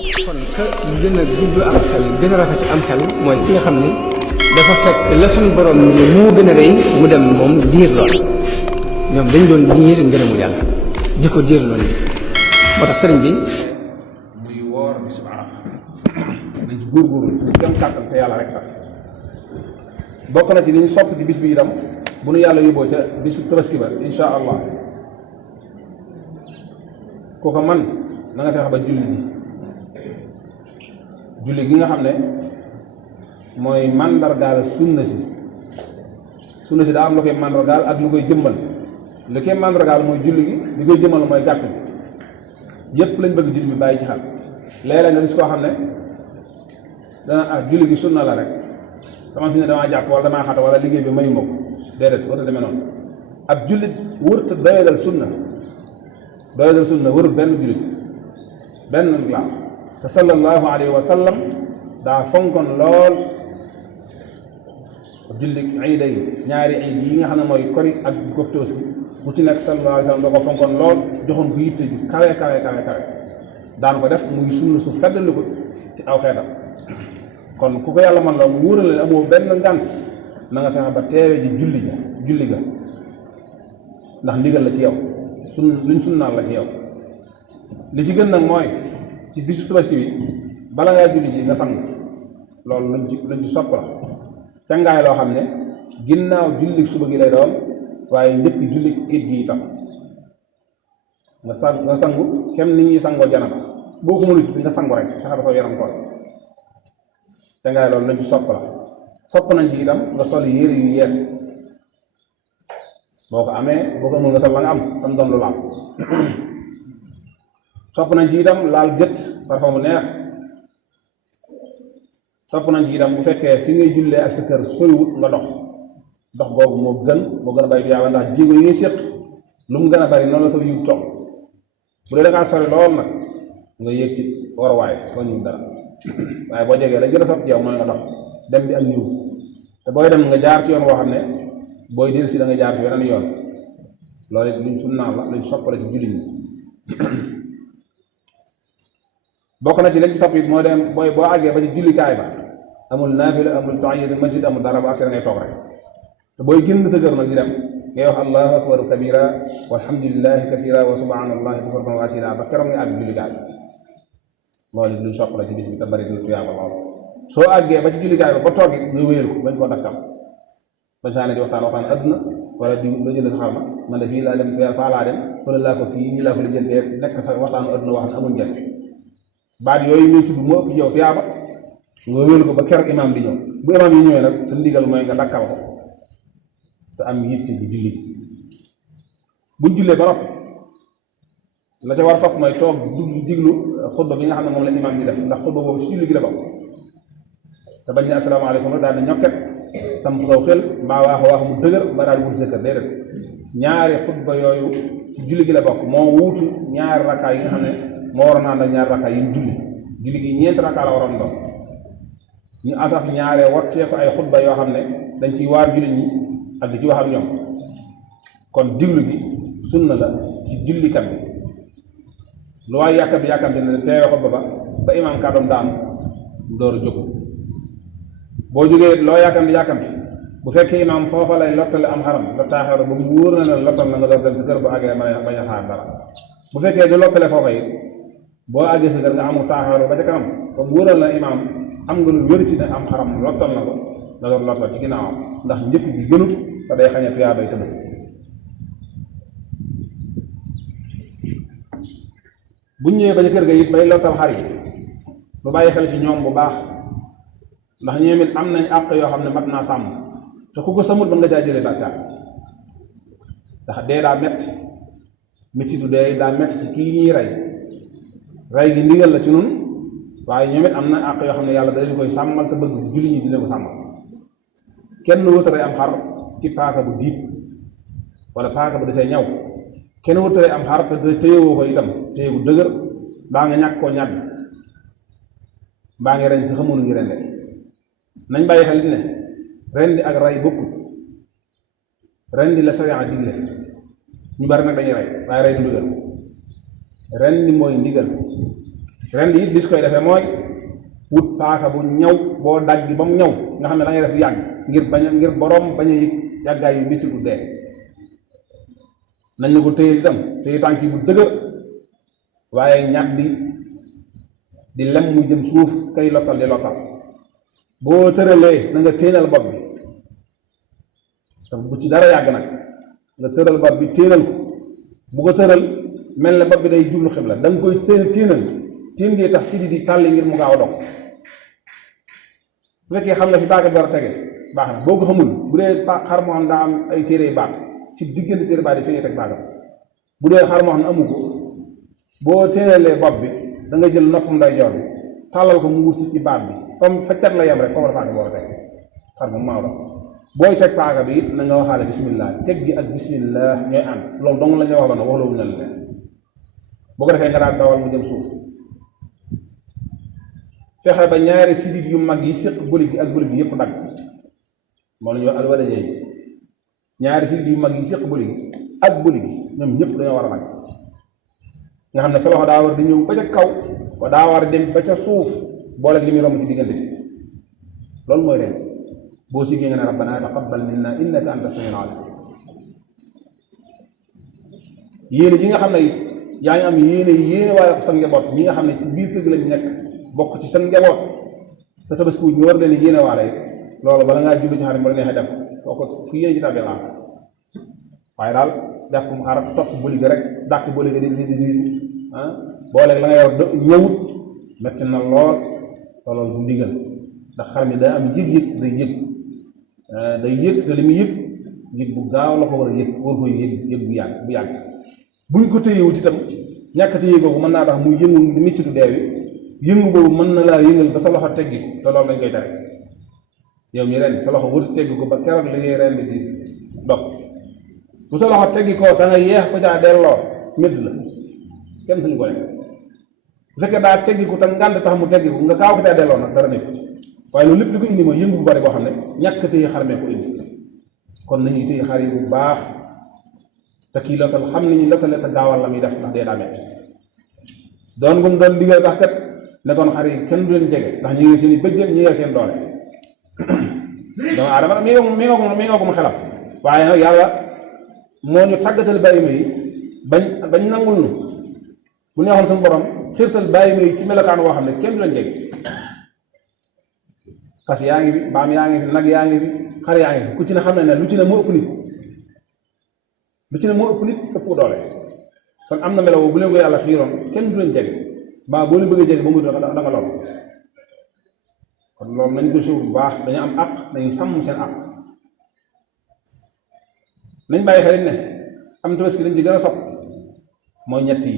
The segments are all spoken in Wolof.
kon ka gën a gudd am xel gën a rafet am xel mooy ki nga xam ne dafa fekk la suñu borom ni moo gën a rëy mu dem moom diir lool ñoom dañ doon diir ngërëmu yàlla di ko diir loolu moo tax sëriñ bi muy woor bisu Arafa nañ ci góorgóorlu dem kàttan te yàlla rek tax bokk na ci li ñu sopp ci bis bi itam bu nu yàlla yóbboo ca bisu tabaski ba insha allah kooka man na nga fexe ba julli gi nga xam ne mooy màndargaal sunna si daa am lu koy màndargaal ak lu koy jëmmal li koy màndargaal mooy julli gi li koy jëmmal mooy gàtt bi yépp lañ bëgg julli bi bàyyi ci xel léeg-léeg nga gis koo xam ne dana julli gi sunna la rek dama fi ne damaa jàpp wala damaa xata wala liggéey bi mayu ma ko déedéet warta demee noonu ab jullit wërta doyadal sunna wërut benn jullit benn laa te sallallahu alayhi wa sallam daa fonkoon lool julli iida yi ñaari iid yi nga xam ne mooy kori ak Tabaski bu ci nekk sallallahu alayhi wa sallam da ko fonkoon lool joxoon ko yitte ju kawe daan ko def muy sunna su feddali ko ci aw xeetam kon ku ko yàlla man la mu wóorale amoo benn ngànt na nga fexe ba teewe ji julli ga ndax ndigal la ci yow luñ sunnaal la ci yow li ci gën nag mooy ci bisu Tabaski bi bala ngaa julli ji nga sang loolu lañ ci sopp la cangaay loo xam ne ginnaaw julli suba gi lay doon waaye njëkk julli it gi itam nga sangu kem ni ñuy sangoo janaba boo ko mënul ci nga sangu rek fexe ba soo yaram tooy cangaay loolu lañ ci sopp la sopp nañ ci itam nga sol yére yu yees boo ko amee boo ko amul nga sol la nga am tam doon lu laal sopp nañ ci itam laal gët parfum bu neex sopp nañ ci itam bu fekkee fi ngay jullee ak sa kër soriwut nga dox googu moo gën a bari bi yàlla ndax jéego yi ngay séq lu mu gën a bari noonu la sa yiw toog bu dee da ngaa sori lool nag nga yéeg ci waruwaay soo ñëw dara waaye boo jegee la gën a sopp ci yow mooy nga dox dem bi ak ñëw te booy dem nga jaar ci yoon woo xam ne booy dellu si da nga jaar ci weneen yoon loolu it luñ sunnaa la luñ soppale ci jullit ñi bokk na ci lañ ci sopp it moo dem boo àggee ba ci jullikaay ba amul naafila amul tahiyatul masjid amul dara ba ak da ngay toog rek te booy génn sa kër nag di dem ngay wax allahu akbar kabira walhamdulillahi kasira wa subhanallahi bukratan wa asila ba keroog nga àgg jullikaay loolu it luñ sopp la ci bis bi te bari dina tuyaaba lool soo àggee ba ci jullikaay ba toog it nga wéeru bañ koo dakkal bañ saa ne di waxtaan adduna wala di la jënd sa xarma man de fii laa dem faa laa dem wala laa ko fii nii laa ko lijjantee nekk fa waxtaanu adduna wax ne amul njëriñ baat yooyu ngay tudd moo ëpp ci yow tiyaaba nga wéeru ko ba keroog imaam di ñëw bu imaam yi ñëwee nag sa ndigal mooy nga dakkal ko te am yitte ji julli buñ jullee ba noppi la ca war topp mooy toog diglu xutba bi nga xam ne moom la imaam di def ndax xutba boobu ci julli gi la bokk te bañ ne asalaamaaleykum rek daal di ñokket samp saw xel mbaa waax mu dëgër ba daal di wut sa kër déedéet ñaari xutba yooyu ci julli gi la bokk moo wuutu ñaari rakkaa yi nga xam ne moo waroon ànd ak ñaari rakkaa yi julli gi ñeenti rakkaa la waroon doon ñu asaf ñaare wattee ko ay xutba yoo xam ne dañ ciy waar julli ñi ak di ci wax ak ñoom kon diglu gi sunna la ci jullikat bi lu waay yàkkamti ne teewe xutba ba imaam kàddoom daanu door a jóg boo jógee loo yàkkamti bu fekkee imaam foofa lay lottale am xaram la taaxeero ba mu wóor na ne lottal na nga door dem sa kër bu àggee bañ a xaar dara bu fekkee du lottale foofa it boo àggee sa kër nga amul taaxeero ba ca kanam ba mu wóoral na imaam am nga lu wér ci ne am xaram lottal na ko nga door lottal ci ginnaawam ndax njëkk gi gënut te day xañe tuyaabay tëbës buñ ñëwee ba ca kër ga it bay lottal xar yi lu bàyyi xel ci ñoom bu baax ndax ñoom it am nañ àq yoo xam ne mat naa sàmm te ku ko samul ba nga jaa jëlee bàkkaar ndax dee daa metti du dee daa metti ci kii ñuy rey gi ndigal la ci nun waaye ñoom it am na àq yoo xam ne yàlla dañu koy sàmmal te bëgg julli ñi dina ko sàmmal kenn wëtare am xar ci paaka bu diib wala paaka bu desee ñaw kenn wëtare am xar te téyewoo ko itam téye bu dëgër baa nga ñàkk koo ñàdd baa ngi ren ci xamunu ngi rende nañ bàyyi xel ne rendi ak rey bokkul rendi la sariya digle ñu bari nag dañuy rey waaye rey du ndigal rendi mooy ndigal ren it bis koy defee mooy wut paaka bu ñaw boo dagg ba mu ñaw nga xam ne da ngay def yàgg ngir borom bañ a yëg yàggaay yu métti du dee nañ la ko téye itam téye tànk yi bu dëgër waaye ñàkk di lem mu jëm suuf kay lottal di lottal boo tëralee na nga téenal bopp bi te bu ci dara yàgg nag nga tëral bopp bi téenal ko bu ko tëral mel ne bopp bi day jublu xibla da nga koy téenal téen ngee tax sidi di tàlli ngir mu gaaw a dog bu fekkee xam nga fi paaka bi war a tege baax na boo ko xamul bu dee xar moo xam daa am ay téere yu baax ci diggante téere baax di fi ngay teg paaka bu dee xar moo xam ne amu ko boo téenalee bopp bi da nga jël noppam ndeyjoor bi tàllal ko mu wursi ci baat bi comme fa cat la yem rek foofu la paaka bi war a teg xar moom maaw la booy teg paaka bi it na nga waxaale bismillah teg gi ak bismillah ñooy ànd loolu dong la ñuy wax la na wax loolu na la leen boo ko defee nga daan dawal mu jëm suuf fexe ba ñaari sidit yu mag yi séq bëli gi ak bëli gi yëpp dagg moo la ñuy wax alwala jeey ñaari sidit yu mag yi séq bëli gi ak bëli gi ñoom ñëpp dañoo war a dagg nga xam ne sa loxo daa war di ñëw ba ca kaw wa daa war a dem ba ca suuf boole li muy romb ci diggante bi loolu mooy ren boo siggee nga ne rabbana taqabbal minna innaka anta samiul alim yéene ji nga xam ne yaa ngi am yéene waaye ko sa njaboot ñi nga xam ne ci biir kër gi lañ nekk bokk ci sa njaboot te tabaski ñu war leen yéene waale loolu bala ngaa jublu ci xarit ba la neexee def kooku fu yéene ji tàbbee laa waaye daal def ko mu xaaral topp bëli ga rek dàq bëli ga di booleeg la nga yor ñëwut metti na lool te loolu bu ndigal ndax xar mi daa am yëg-yëg day yëg te li muy yëg bu gaaw la ko war a yëg war koy yëg bu yàgg buñ ko téyewut itam ñàkk téye googu mën naa tax muy yëngu li miccitu deew yi yëngu boobu mën na laa yëngal ba sa loxo teggi ko te loolu lañ koy tere yow mi ren sa loxo wër teggi ko ba keroog li ngay ren di dog bu sa loxo teggi ko te nga yeex ko caa delloo médd la kenn suñu ko rek bu fekkee daa teggi ko te ngànd tax mu teggi ko nga gaaw ko caa delloo nag dara nekk waaye loolu lépp li ko indi mooy yëngu bu bari boo xam ne ñàkk téye xar mee ko indi kon nañuy téye xar yi bu baax te kii lottal xam nañu lottale te gaawal la muy def ndax dee daa metti doon gum doon digal tax kat ne kon xar yi kenn du leen jege ndax ñu ngi seen i bëjjën ñu ngi seen doole doomu aadama nag mi nga ko mu xelam waaye nag yàlla moo ñu tàggatal bàyyi ma yi bañ nangul nu bu neexoon suñu borom xirtal bàyyi ma yi ci melokaan woo xam ne kenn du leen jege fas yaa ngi fi mbaam yaa ngi fi nag yaa ngi fi xar yaa ngi fi ku ci ne xam ne lu ci ne moo ëpp nit ëpp doole kon am na melo bu leen ko yàlla xiiroon kenn du leen jege mbaa boo leen bëggee jege ba mu da nga lool kon loolu nañ ko suuf bu baax dañu am àq dañuy sàmm seen àq nañ bàyyi xel ne am tabaski lañ ci gën a sopp mooy ñett yi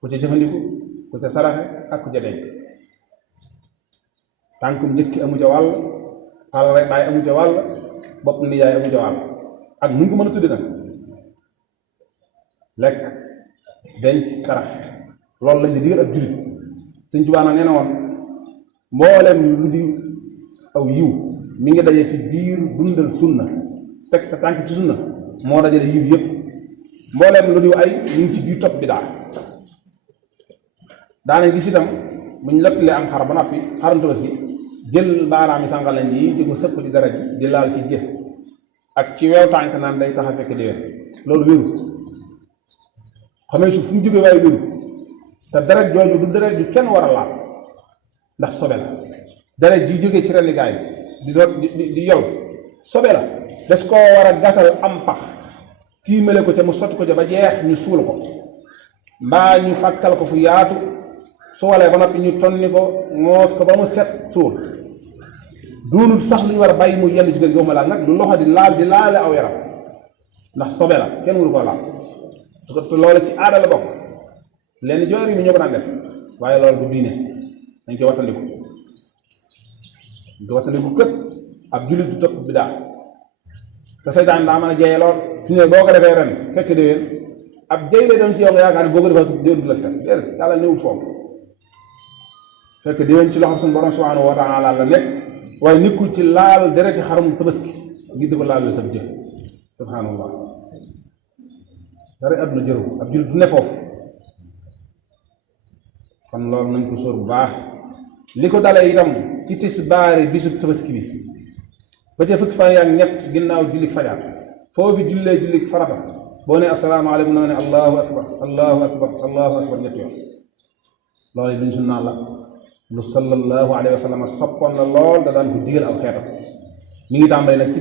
ku ca jëfandiku ku ca saraxe ak ku ca denc tànkum njëkki amu ca wàll xaaral rek baay amu ca wàll bopp nijaay amu ca wàll ak nu ñu ko mën a tudde nag lekk denc sarax loolu lañ di digal ak jullit Sëñ Tuubaa nag nee na woon mbooleem lu di aw yiw mi ngi daje ci biir dundal sunna teg sa tànk ci sunna moo dajale yiw yëpp mbooleem lu di ay ñu ngi ci biir topp bi daanañ gis itam bu ñu lottalee am xar ba noppi xarum Tabaski jël baaraam yi sàngalañ yi di ko sëpp di dara ji di laal ci jëf ak ci weew tànk naan day tax a fekk déwén loolu wéru xamee su fu mu jógee waaye wéru te deret jooju du deret ju kenn war a laal ndax sobe la deret ji jógee ci rendikaay di yol sobe la des koo war a gasal am pax tiimale ko ca mu sotti ko ca ba jeex ñu suul ko mbaa ñu fàkkal ko fu yaatu su walee ba noppi ñu tonni ko ngoos ko ba mu set suul doonul sax lu ñu war a bàyyi mu yenn ci gën gooma laal nag lu loxo di laale aw yaram ndax sobe la kenn wuru ko laal te loolu ci aada la bokk lenn joor yi ñoo ko daan def waaye loolu du diine dañ koy wattandiku kët ab jullit du topp bidaa te seytaan daa mën a jeye lool su ne boo ko defee ren fekk déwén ab jey lay doon ci yow nga yaakaar ne boo ko defee déwén du la fekk déedéet yàlla néewul foofu fekk déwén ci loxo suñu borom subhanahu wa taala la nekk waaye nekkul ci laal dereti xarum tabaski ngir di ko laal sa jëf subhanallah dara àdduna jëru ab jullit du ne foofu kon loolu nañ ko sóor bu baax li ko dalee itam ci tisbaari bisu tabaski bi ba ca fukki fan yaak ñett ginnaaw jullik fajar foofu jullee jullik farata boo ne asalaamaaleykum na nga ne allahu akbar allahu akbar allahu akbar ñett yoon loolu yi duñ sunnaa la lu sallallahu alayhi wa sallam soppoon na lool da daan ko digal aw xeetam mi ngi tàmbali nag ci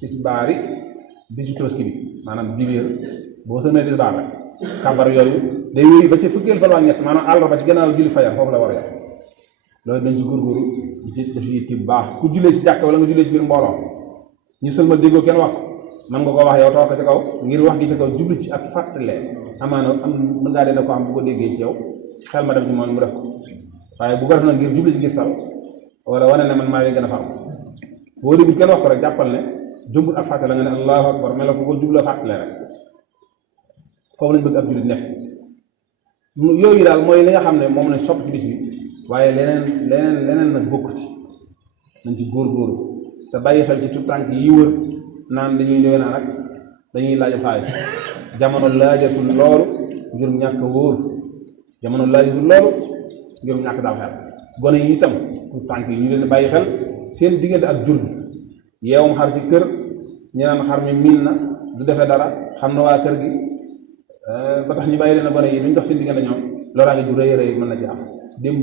tisbaari bisu tabaski bi maanaam dibéer boo sëmee tisbaar rek kabar yooyu day wéy ba ci fukkeel fan ak ñett maanaam àllarba ci gannaaw julli fajar foofu la war a yem loolu dañ ci góorgóorlu daf yitti bu baax ku jullee ci jàkk wala nga jullee ci biir mbooloo ñu sëlma déggoo kenn wax man nga ko wax yow toog ko ci kaw ngir wax gi ci kaw jublu ci ak fàttalee amaana am mën ngaa dee ko xam bu ko déggee ci yow xel ma dem ci moom mu def ko waaye bu ko def nag ngir jublu ci gisal wala wane ne man maa ngi gën a fam boo déggul kenn wax ko rek jàppal ne jëmbul ak fàttale nga ne allahu akbar mel na ko jubloo fàttalee rek foofu lañ bëgg ab jullit nekk yooyu daal mooy li nga xam ne moom lañ sopp ci bis bi waaye leneen nag bokk ci nañ ci góorgóorlu te bàyyi xel ci tout tànk yi wër naan dañuy ñëwee naan ak dañuy laaj xaalis jamono laajatul loolu ngir ñàkk wóor jamono laajatul loolu ngir ñàkk daal xel gone yi itam tout tànk yi ñu leen bàyyi xel seen diggante ak jur gi yeewum xar ci kër ñu naan xar mi miin na du defee dara xam na waa kër gi ba tax ñu bàyyi leen a gone yi duñ dox seen diggante ñoom loolaa ju rëy rëy mën na ci am démb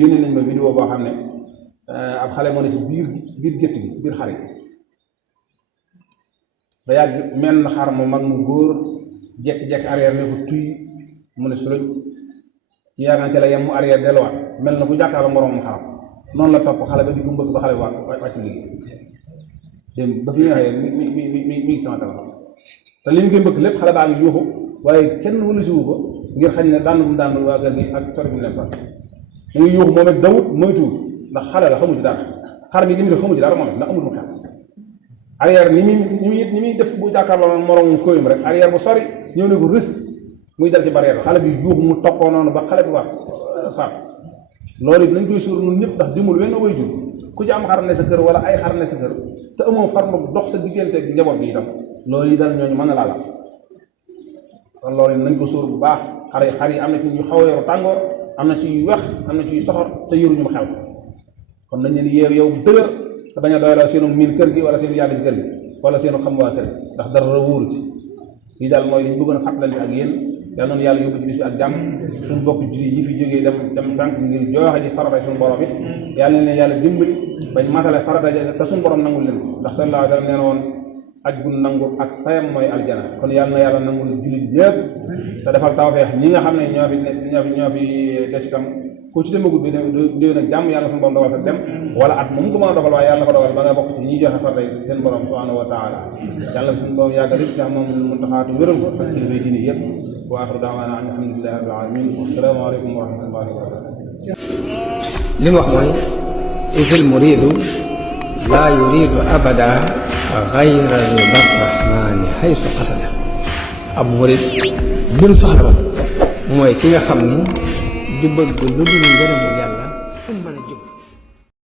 yónnee nañ ma vidéo boo xam ne ab xale moo ne ci biir gétt gi biir xar yi ba yàgg mel na xar mu mag mu góor jekki-jekki arrière ne ko tuy mu ne suluñ ñu yaakaar ci la yem mu arrière delluwaat mel na ku jàkkaarloo moroom mu xaram noonu la topp xale ba di ko mbëgg ba xale bi wàcc liggéey démb ba fi nga xëyee mi ngi sama téléphone te li ñu koy mbëgg lépp xale baa ngi yuuxu waaye kenn wëlu si wu ko ngir xañ ne daan waa kër gi ak sori bi leen sax mu ngi yuuxu moom it dawut moytuwul ndax xale la xamu ci dara xar mi li muy def xamu ci dara moom it ndax amul mu xel arrière ni muy def bu jàkkaarloo moroom koyum rek arrière bu sori ñëw ne ko rës muy dal ci barrière xale bi yuuxu mu toppoo noonu ba xale bi wax faat loolu it nañ koy suur ñun ñëpp ndax dimul wenn way jur ku ci am xar ne sa kër wala ay xar ne sa kër te amoo farlu dox sa diggante ak njaboot bi itam loolu yi dal ñooñu mën na laa la kon loolu nañ ko suur bu baax xar yi am na ci ñu xaw a yoru tàngoor am na ci yu wex am na ci yu soxor te yoruñu ma xel kon nañ leen yeew yow bu dëgër te bañ a doyloo seenu miin kër gi wala seenu yàgg ci kër gi wala seenu xam waa kër gi ndax dara wóoru ci lii daal mooy li ñu bëggoon a fàttalante ak yéen yal noonu yàlla yóbbu ci bis bi ak jàmm suñu bokk jullit yi fi jógee dem tànk ngir jooxe ji farata suñu borom it yàlla ne yàlla dimbali bañ matale farata te suñu borom nangul leen ndax sallallahu alayhi wa sallam nee na woon aj gu nangu ak fayam mooy aljana kon yàlla na yàlla nangul jullit yëpp te defal tawfeex ñi nga xam ne ñoo fi des itam ku ci demagul bi déwén ak jàmm yàlla suñu borom dogal sa dem wala at moom ko mën a dogal waaye yàlla na ko dogal ba nga bokk ci ñi joxe farata seen borom subhanahu wa taala yàlla suñu borom yàggal it sax moom mu taxaatu wéral ko ak kilifa diine yëpp wa axiru daawaana an alhamdulillahi rabbil alamin assalaamu aleykum wa rahmatullahi wa barakatuh li mu wax mooy isil muridu laa yuridu abada gayra rida rahmani haysu qasada ab murid bi mu soxla mooy ki nga xam ni du bëgg lu dul ngërëmu